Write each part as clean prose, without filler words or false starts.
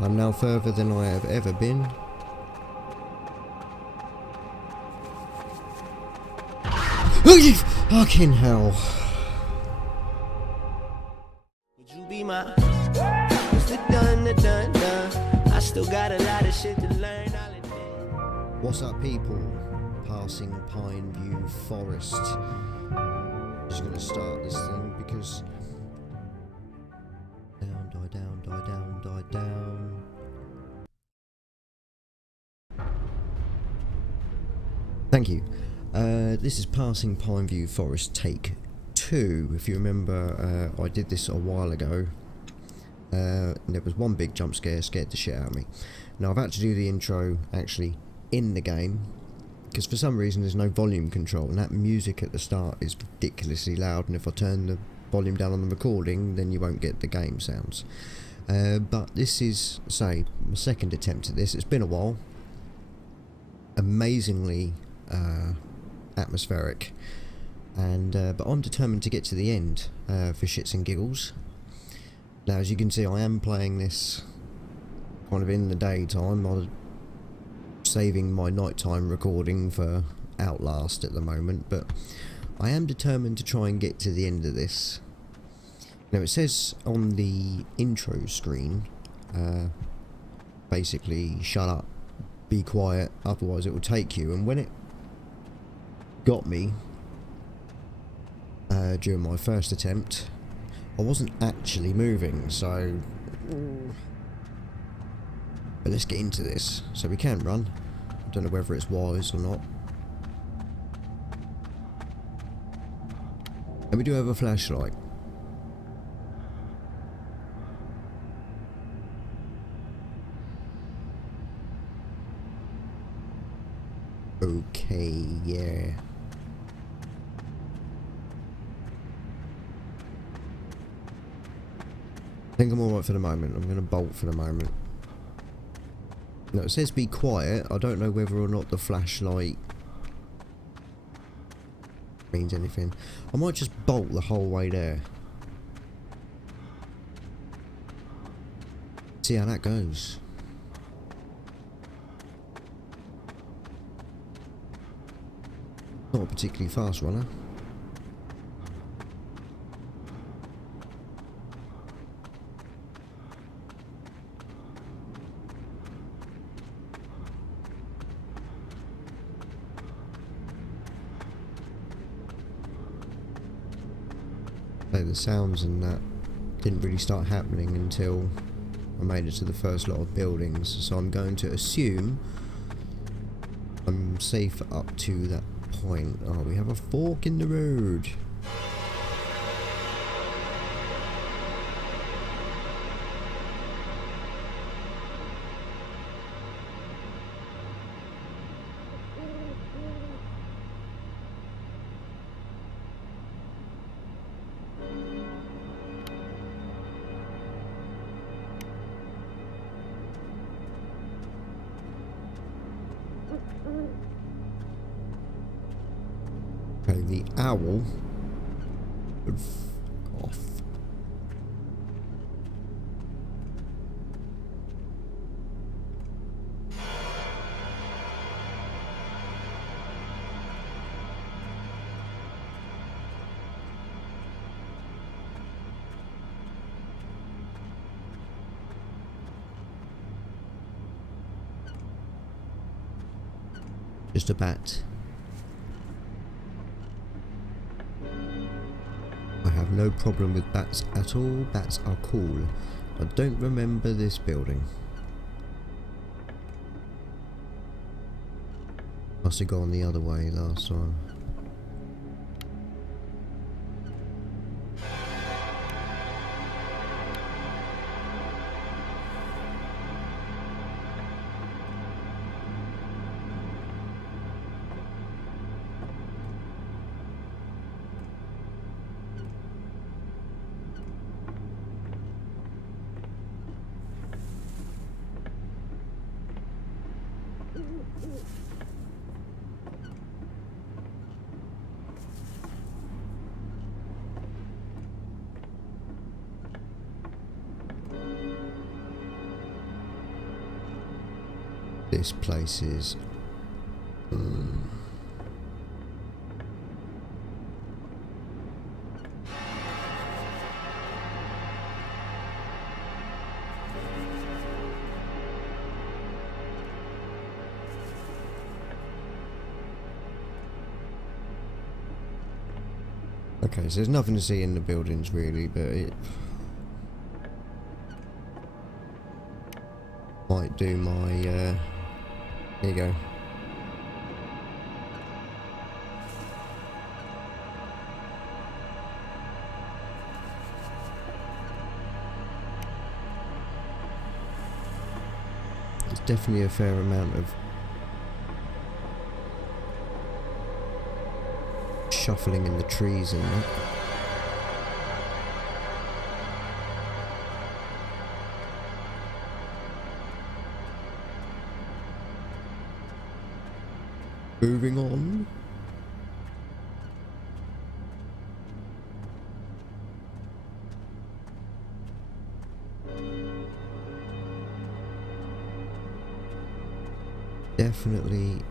I'm now further than I have ever been. Oh, you fucking hell. Would you be my done? I still got a lot of shit to learn. What's up, people? Passing Pineview Forest. Just gonna start this thing because down, die down, die down, die down. Thank you. This is Passing Pineview Forest take 2. If you remember, I did this a while ago. And there was one big jump scare, scared the shit out of me. Now I've had to do the intro actually in the game because for some reason there's no volume control, and that music at the start is ridiculously loud, and if I turn the volume down on the recording then you won't get the game sounds. But this is, say, my second attempt at this. It's been a while. Amazingly atmospheric, and but I'm determined to get to the end for shits and giggles. Now, as you can see, I am playing this kind of in the daytime. I'm saving my nighttime recording for Outlast at the moment, but I am determined to try and get to the end of this. Now, it says on the intro screen, basically, shut up, be quiet, otherwise it will take you. And when it got me during my first attempt, I wasn't actually moving, so... But let's get into this. So we can run. I don't know whether it's wise or not. And we do have a flashlight. Okay, yeah. I think I'm alright for the moment. I'm going to bolt for the moment. Now it says be quiet. I don't know whether or not the flashlight means anything. I might just bolt the whole way there. See how that goes. Not a particularly fast runner. The sounds and that didn't really start happening until I made it to the first lot of buildings, so I'm going to assume I'm safe up to that point. Oh, we have a fork in the road. Okay, the owl would f*** off. Just a bat. I have no problem with bats at all. Bats are cool. I don't remember this building. Must have gone the other way last time. This place is... Okay, so there's nothing to see in the buildings really, but it might do my, here you go. There's definitely a fair amount of shuffling in the trees and that. Moving on. Definitely.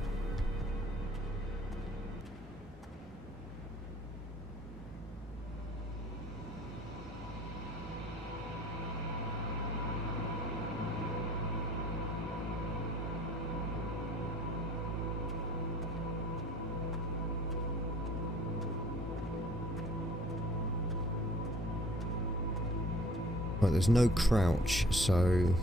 Right, there's no crouch, so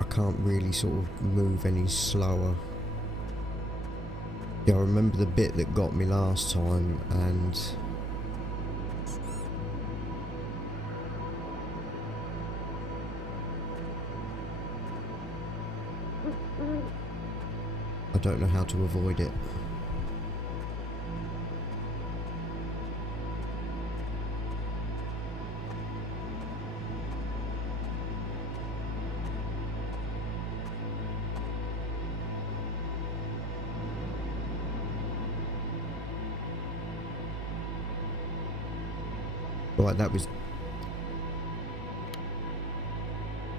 I can't really sort of move any slower. Yeah, I remember the bit that got me last time, and I don't know how to avoid it. Right, that was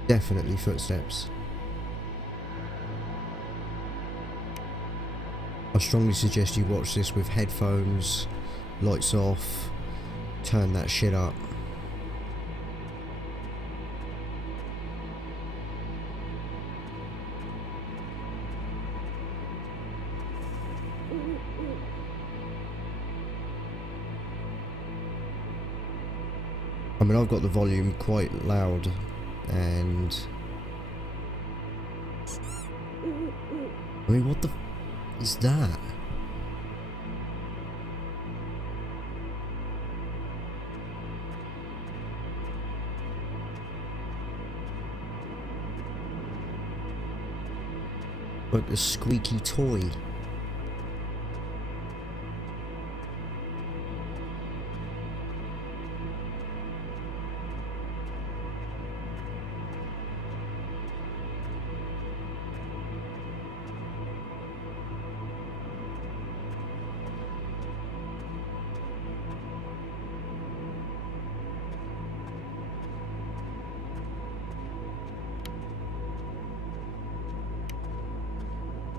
definitely footsteps. I strongly suggest you watch this with headphones, lights off, turn that shit up. I mean, I've got the volume quite loud, and I mean, what the f is that? Like a squeaky toy.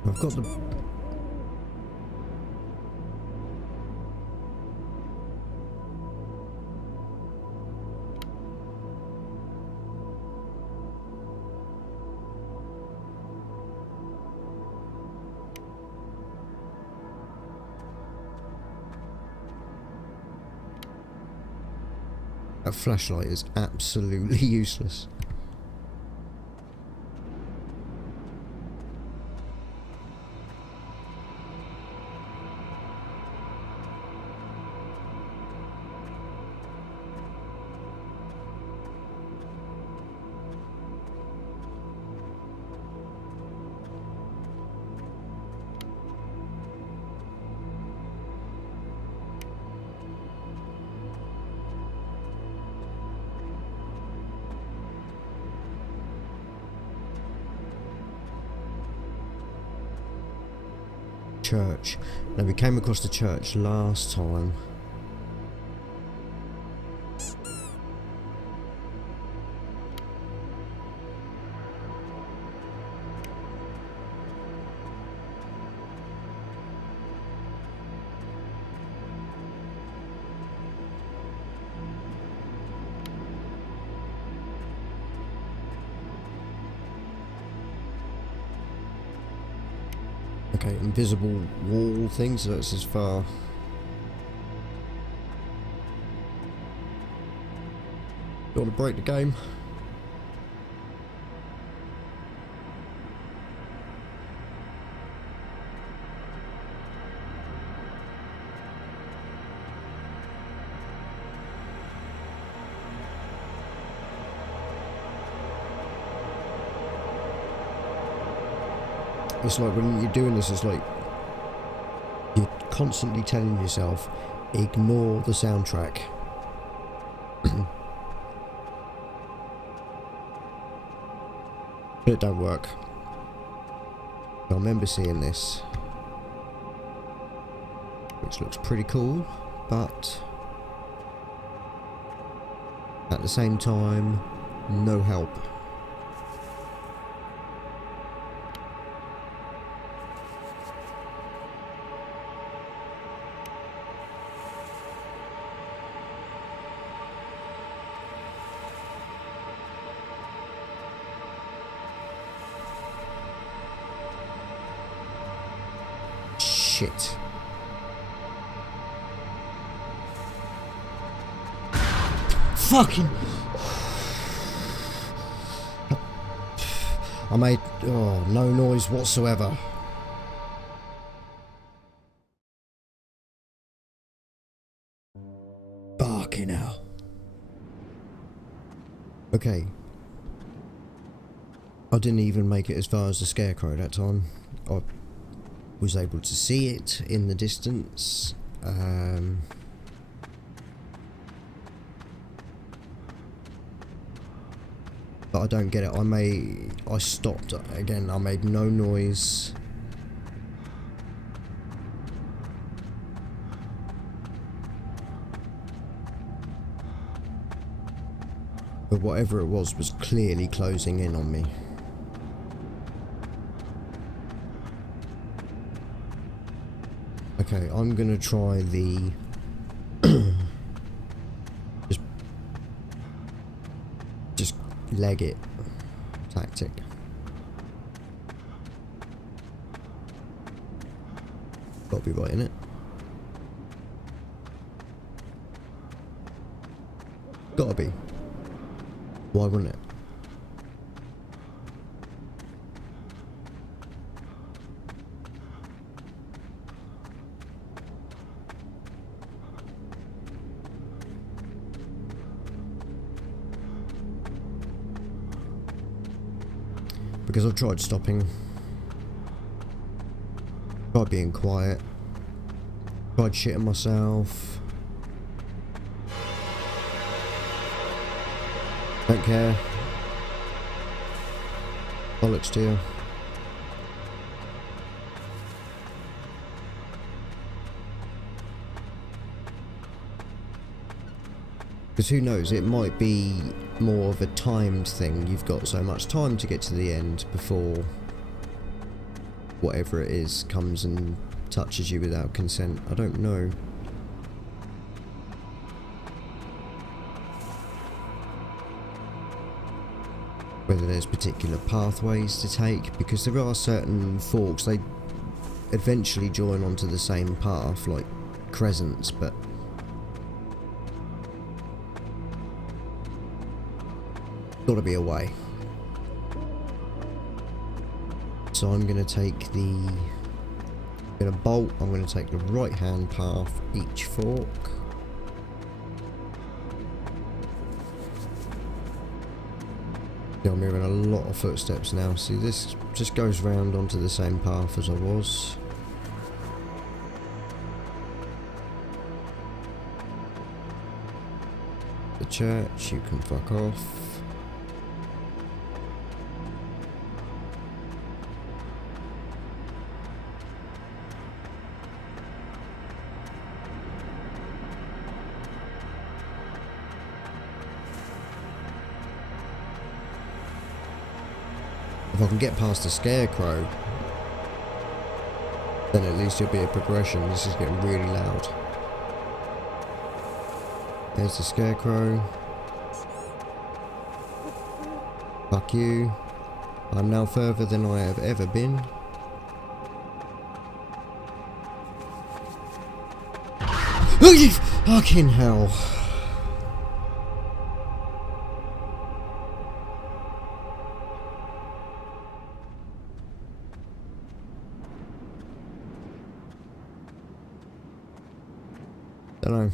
I've got the... That flashlight is absolutely useless. church. Now we came across the church last time. Okay, invisible wall thing, so that's as far. Don't want to break the game. It's like when you're doing this, it's like you're constantly telling yourself, ignore the soundtrack. But it don't work. I remember seeing this, which looks pretty cool, but at the same time, no help. Shit. Fucking. I made no noise whatsoever. Barking out. Okay. I didn't even make it as far as the scarecrow that time. I was able to see it in the distance. But I don't get it. I stopped again. I made no noise. But whatever it was clearly closing in on me. Okay, I'm gonna try the just leg it tactic. Gotta be right in it. Gotta be. Why wouldn't it? Because I've tried stopping, tried being quiet, tried shitting myself, don't care, bollocks to you. Because who knows, it might be more of a timed thing. You've got so much time to get to the end before whatever it is comes and touches you without consent. I don't know. Whether there's particular pathways to take, because there are certain forks, they eventually join onto the same path, like crescents, but gotta be a way. So I'm gonna take I'm gonna bolt, I'm gonna take the right hand path each fork. Yeah, I'm hearing a lot of footsteps now. See, this just goes round onto the same path as I was. The church, you can fuck off. If I can get past the scarecrow, then at least it'll be a progression. This is getting really loud. There's the scarecrow. Fuck you. I'm now further than I have ever been. Oh, you fucking hell. Don't know.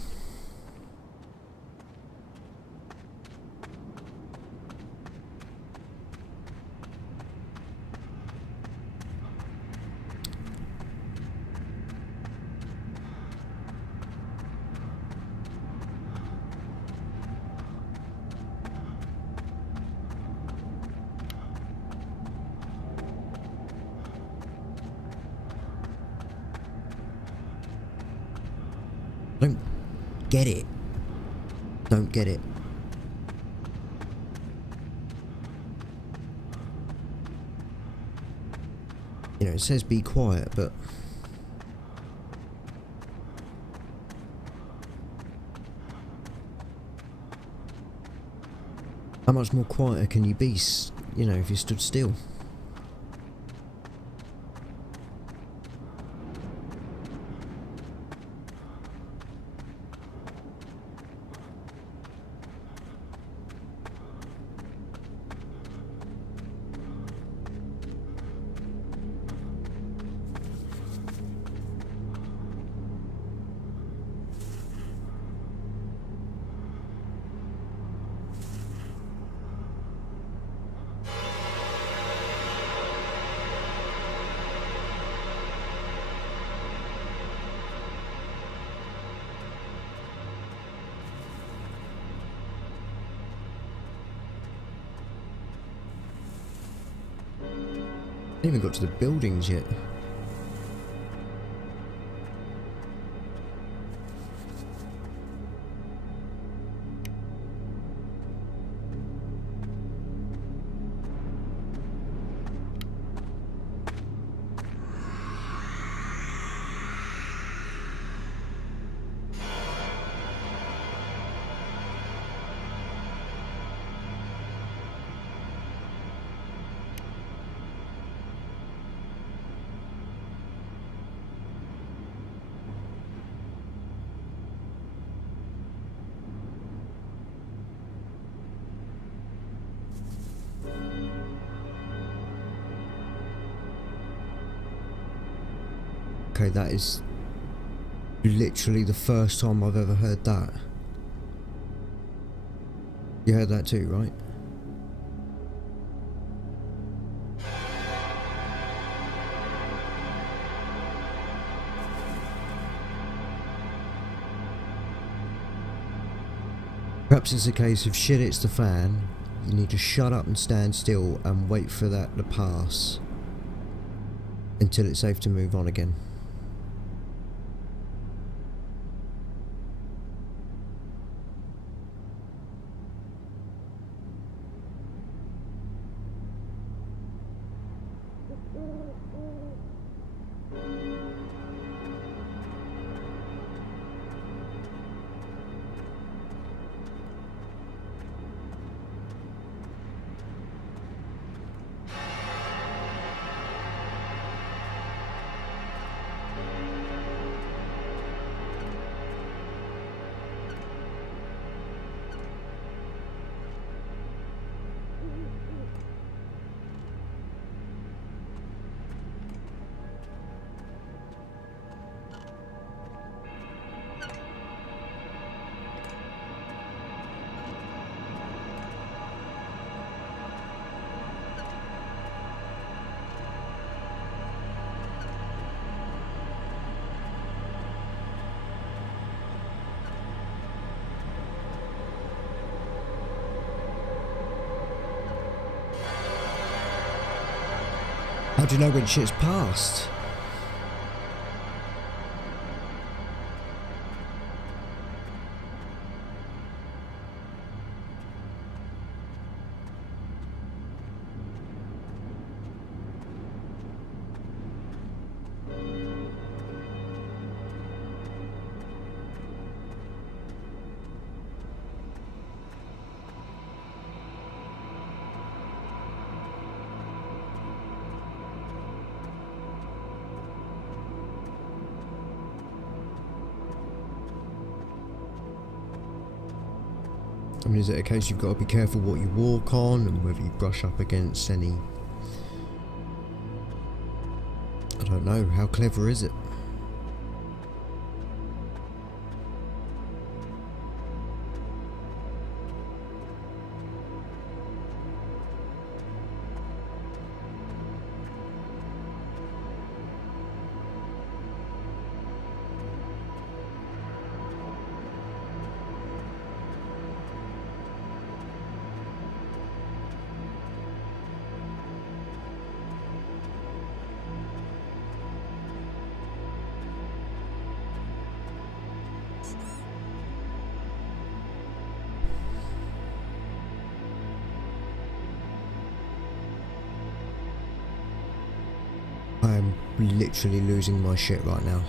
Don't get it. Don't get it. You know, it says be quiet, but how much more quieter can you be, you know, if you stood still? I haven't even got to the buildings yet. Okay, that is literally the first time I've ever heard that. You heard that too, right? Perhaps it's a case of shit hits the fan, you need to shut up and stand still and wait for that to pass until it's safe to move on again. How do you know when shit's passed? I mean, is it a case you've got to be careful what you walk on and whether you brush up against any... I don't know, how clever is it? I am literally losing my shit right now.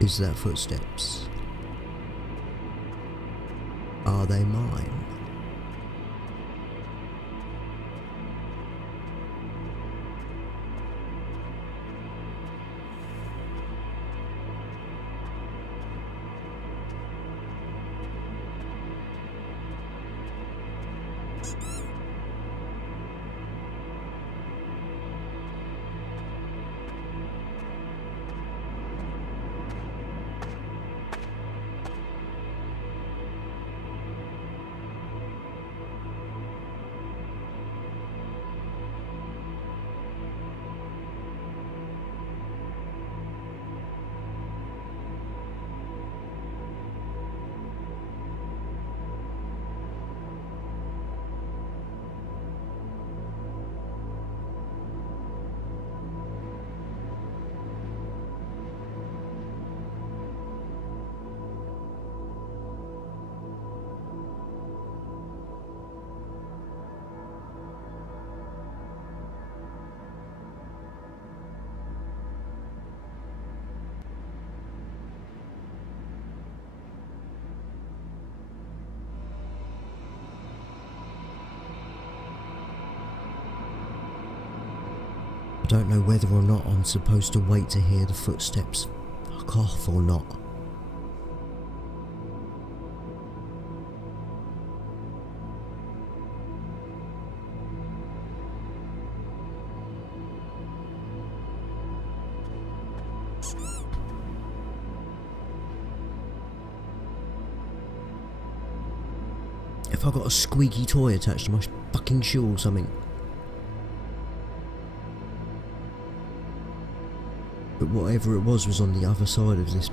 Is that footsteps? Are they mine? I don't know whether or not I'm supposed to wait to hear the footsteps fuck off or not. If I got a squeaky toy attached to my fucking shoe or something. But whatever it was on the other side of this.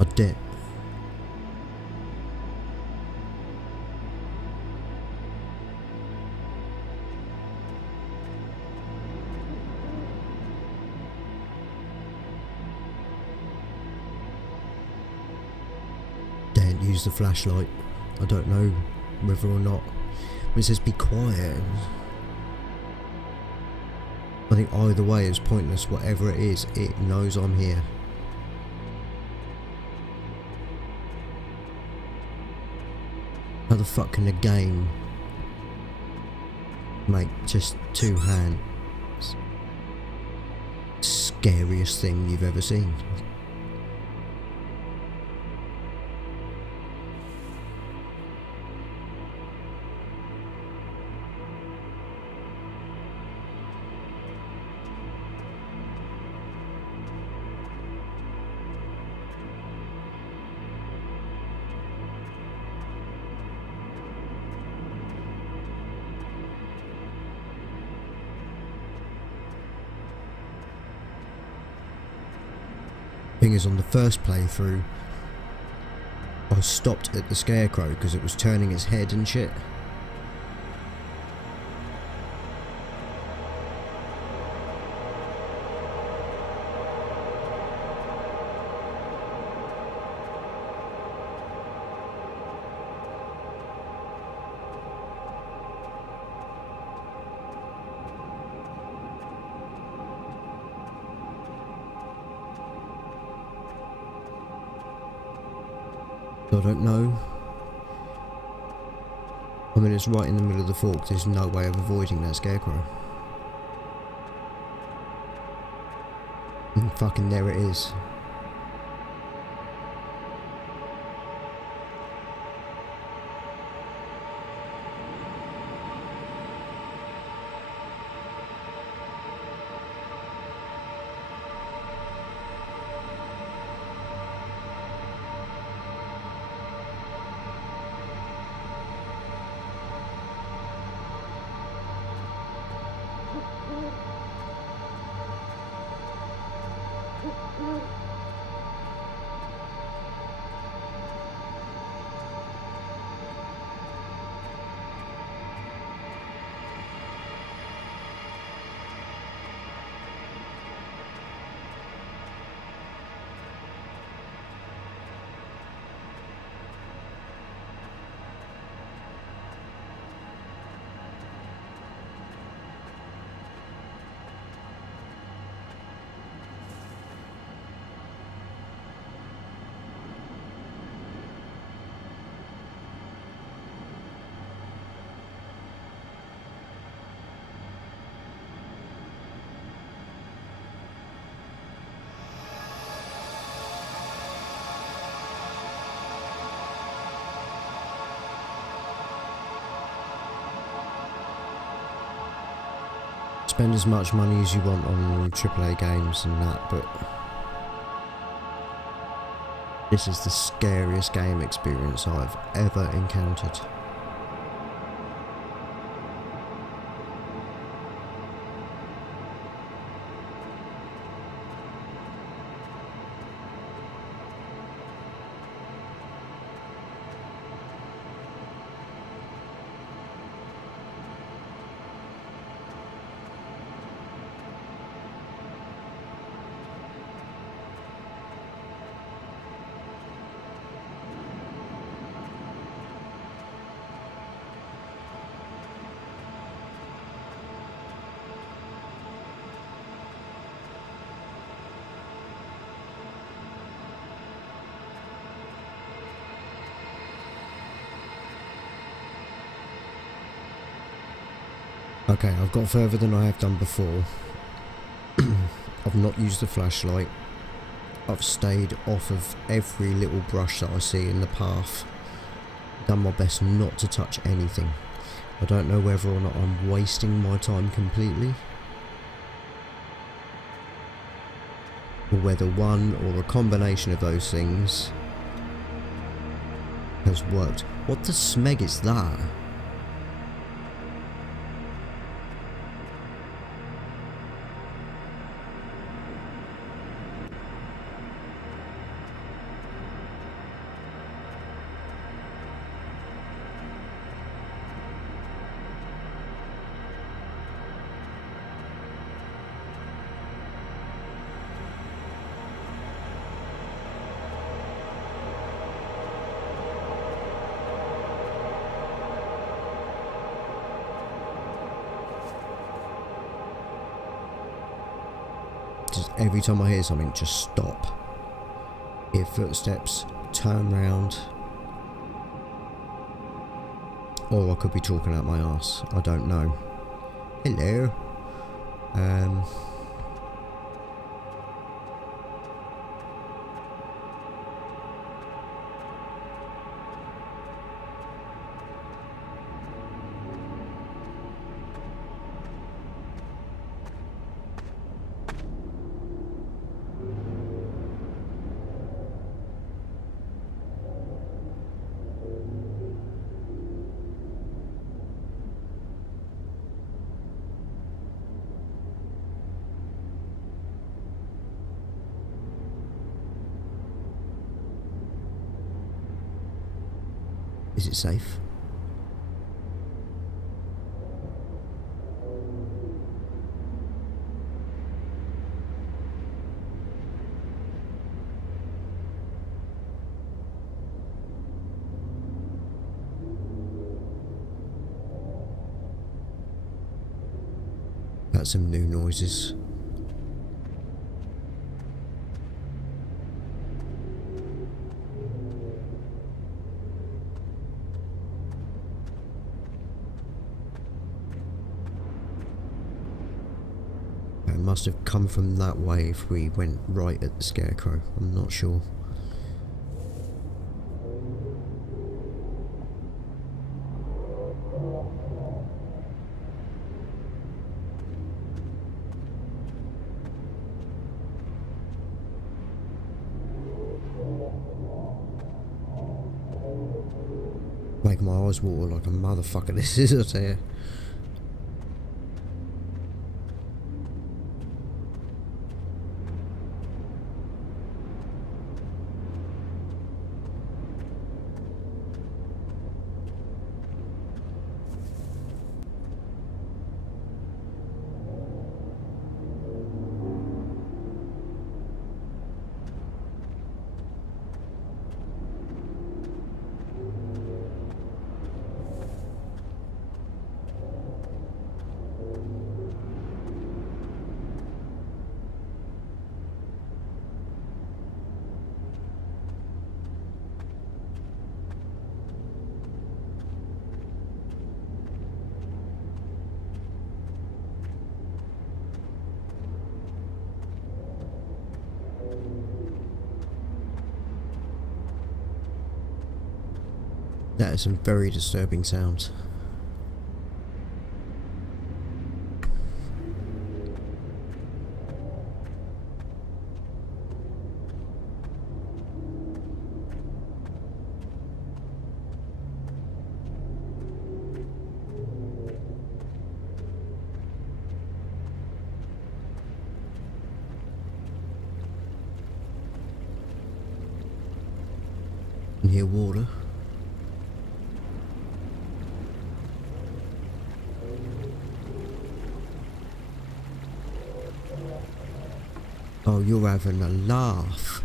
I dare. Use the flashlight. I don't know whether or not. It says be quiet. I think either way is pointless. Whatever it is, it knows I'm here. How the fuck can a game make just two hands scariest thing you've ever seen? Thing is, on the first playthrough I stopped at the scarecrow because it was turning its head and shit. I don't know. I mean, it's right in the middle of the fork. There's no way of avoiding that scarecrow. And fucking there it is. Spend as much money as you want on AAA games and that, but this is the scariest game experience I've ever encountered. Okay, I've got further than I have done before. I've not used the flashlight. I've stayed off of every little brush that I see in the path. Done my best not to touch anything. I don't know whether or not I'm wasting my time completely, or whether one or a combination of those things has worked. What the smeg is that? Just every time I hear something, just stop. Hear footsteps, turn round. Or I could be talking out my arse. I don't know. Hello. Is it safe? That's some new noises. It must have come from that way if we went right at the scarecrow. I'm not sure. Making my eyes water like a motherfucker this is, I tell you. That is some very disturbing sounds. You can hear water. Oh, you're having a laugh.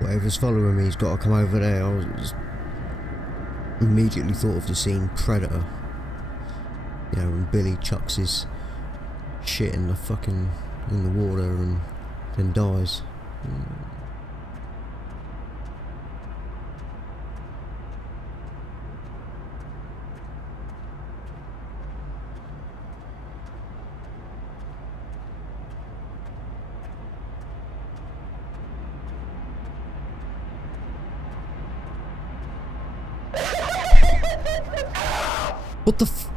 Whatever's following me, he's got to come over there. I was immediately thought of the scene Predator. You know, when Billy chucks his shit in the water and then dies. What the f-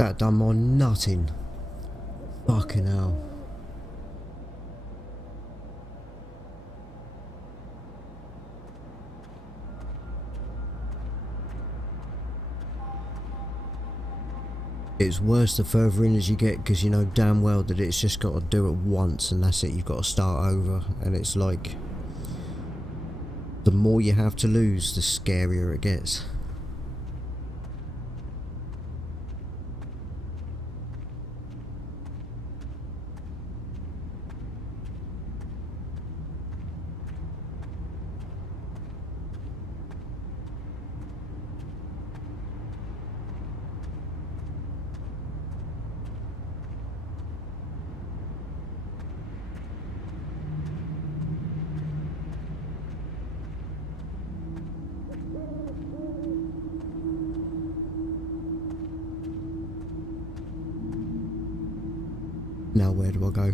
That done my nutting. Fucking hell. It's worse the further in as you get, because you know damn well that it's just got to do it once and that's it. You've got to start over, and it's like the more you have to lose, the scarier it gets. Now where do I go?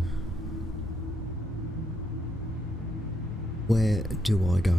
Where do I go?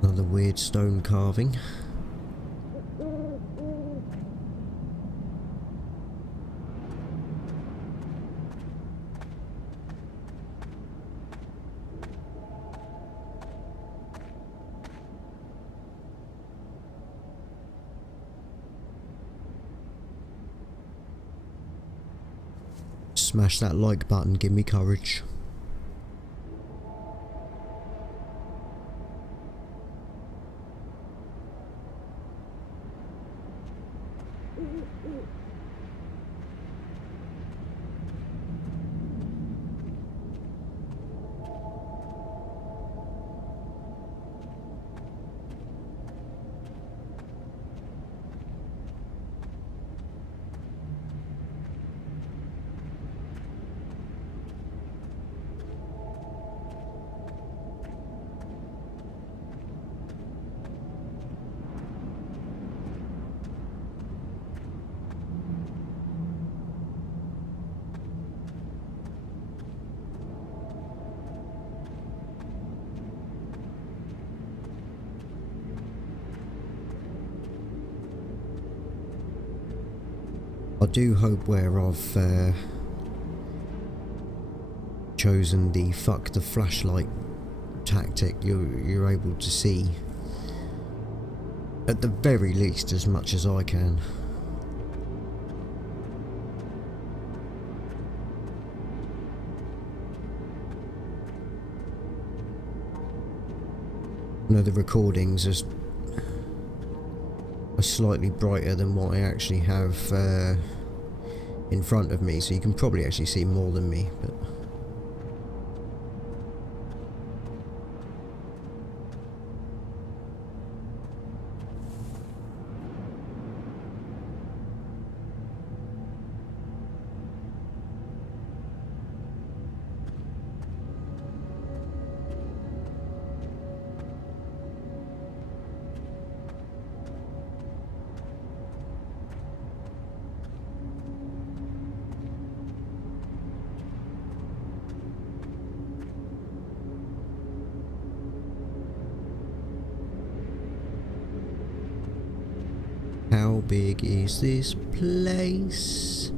Another weird stone carving. Smash that like button, give me courage. I do hope where I've chosen the fuck the flashlight tactic, you're able to see at the very least as much as I can. I know the recordings are slightly brighter than what I actually have in front of me, so you can probably actually see more than me, but how big is this place?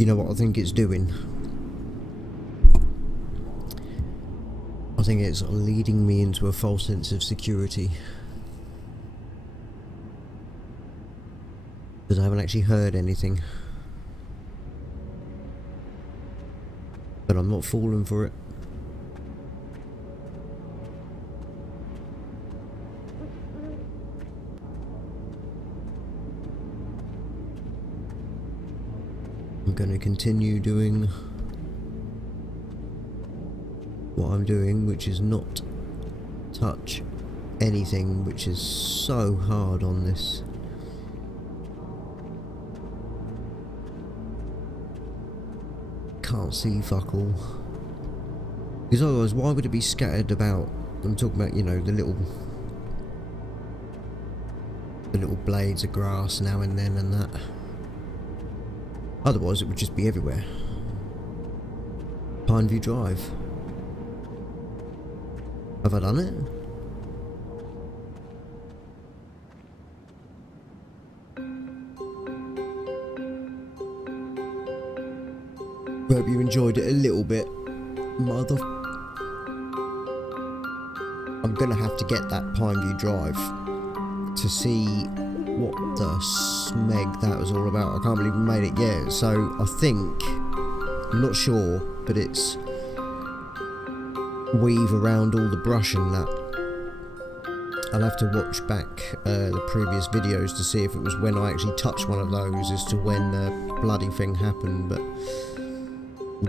You know what I think it's doing? I think it's leading me into a false sense of security. Because I haven't actually heard anything. But I'm not falling for it. I'm going to continue doing what I'm doing, which is not touch anything, which is so hard on this. Can't see fuck all. Because otherwise, why would it be scattered about? I'm talking about, you know, the little blades of grass now and then and that. Otherwise, it would just be everywhere. Pineview Drive. Have I done it? Hope you enjoyed it a little bit. I'm gonna have to get that Pineview Drive to see what the smeg that was all about. I can't believe we made it yet. So I think, I'm not sure, but it's weave around all the brush and that. I'll have to watch back the previous videos to see if it was when I actually touched one of those as to when the bloody thing happened, but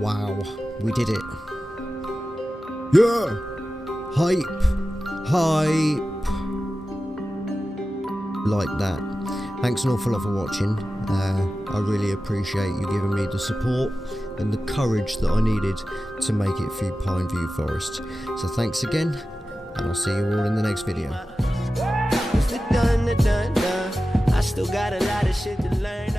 wow, we did it. Yeah! Hype! Hype! Like that. Thanks an awful lot for watching. I really appreciate you giving me the support and the courage that I needed to make it through Pineview Forest. So thanks again, and I'll see you all in the next video. I still got a lot of shit to learn.